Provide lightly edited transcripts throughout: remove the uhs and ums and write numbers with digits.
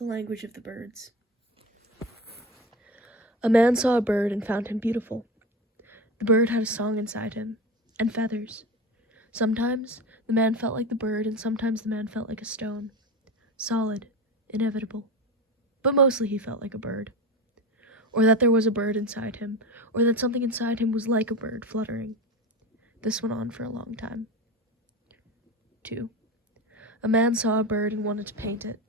The language of the birds. A man saw a bird and found him beautiful. The bird had a song inside him, and feathers. Sometimes the man felt like the bird, and sometimes the man felt like a stone. Solid, inevitable. But mostly he felt like a bird. Or that there was a bird inside him, or that something inside him was like a bird fluttering. This went on for a long time. 2. A man saw a bird and wanted to paint it.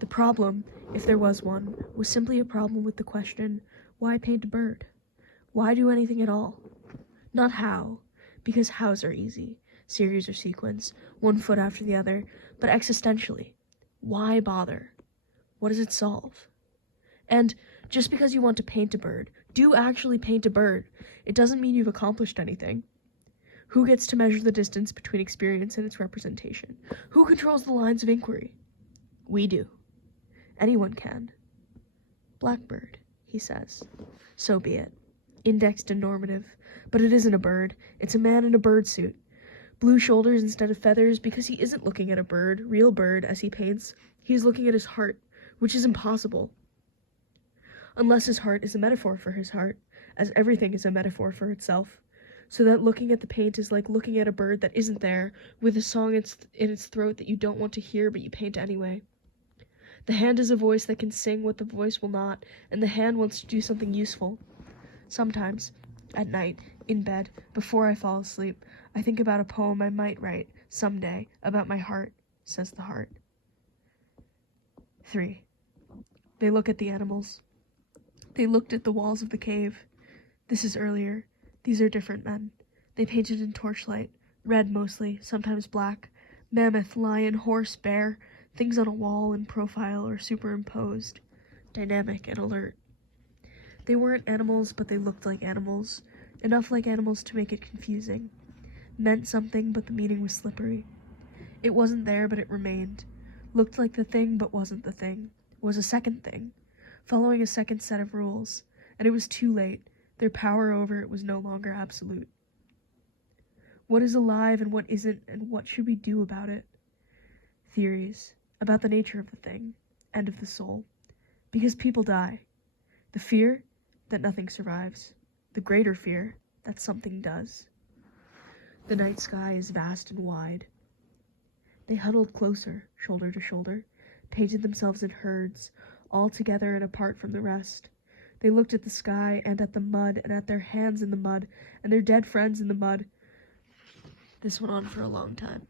The problem, if there was one, was simply a problem with the question, why paint a bird? Why do anything at all? Not how, because hows are easy, series or sequence, one foot after the other, but existentially, why bother? What does it solve? And just because you want to paint a bird, do actually paint a bird. It doesn't mean you've accomplished anything. Who gets to measure the distance between experience and its representation? Who controls the lines of inquiry? We do. Anyone can. Blackbird, he says. So be it. Indexed and normative. But it isn't a bird. It's a man in a bird suit. Blue shoulders instead of feathers, because he isn't looking at a bird, real bird, as he paints. He's looking at his heart, which is impossible. Unless his heart is a metaphor for his heart, as everything is a metaphor for itself. So that looking at the paint is like looking at a bird that isn't there, with a song in its throat that you don't want to hear but you paint anyway. The hand is a voice that can sing what the voice will not, and the hand wants to do something useful. Sometimes, at night, in bed, before I fall asleep, I think about a poem I might write, someday, about my heart, says the heart. 3. They look at the animals. They looked at the walls of the cave. This is earlier. These are different men. They painted in torchlight, red mostly, sometimes black, mammoth, lion, horse, bear, things on a wall in profile or superimposed, dynamic and alert. They weren't animals, but they looked like animals, enough like animals to make it confusing. Meant something, but the meaning was slippery. It wasn't there, but it remained. Looked like the thing, but wasn't the thing. Was a second thing, following a second set of rules, and it was too late. Their power over it was no longer absolute. What is alive and what isn't, and what should we do about it? Theories about the nature of the thing and of the soul. Because people die. The fear that nothing survives. The greater fear that something does. The night sky is vast and wide. They huddled closer, shoulder to shoulder, painted themselves in herds, all together and apart from the rest. They looked at the sky and at the mud and at their hands in the mud and their dead friends in the mud. This went on for a long time.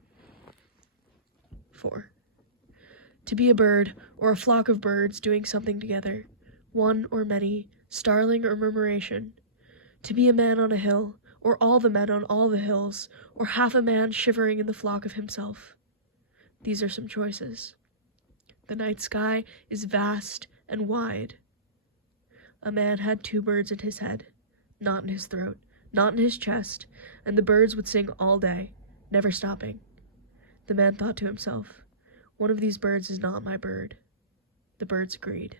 4. To be a bird, or a flock of birds doing something together, one or many, starling or murmuration. To be a man on a hill, or all the men on all the hills, or half a man shivering in the flock of himself. These are some choices. The night sky is vast and wide. A man had 2 birds in his head, not in his throat, not in his chest, and the birds would sing all day, never stopping. The man thought to himself, one of these birds is not my bird. The birds agreed.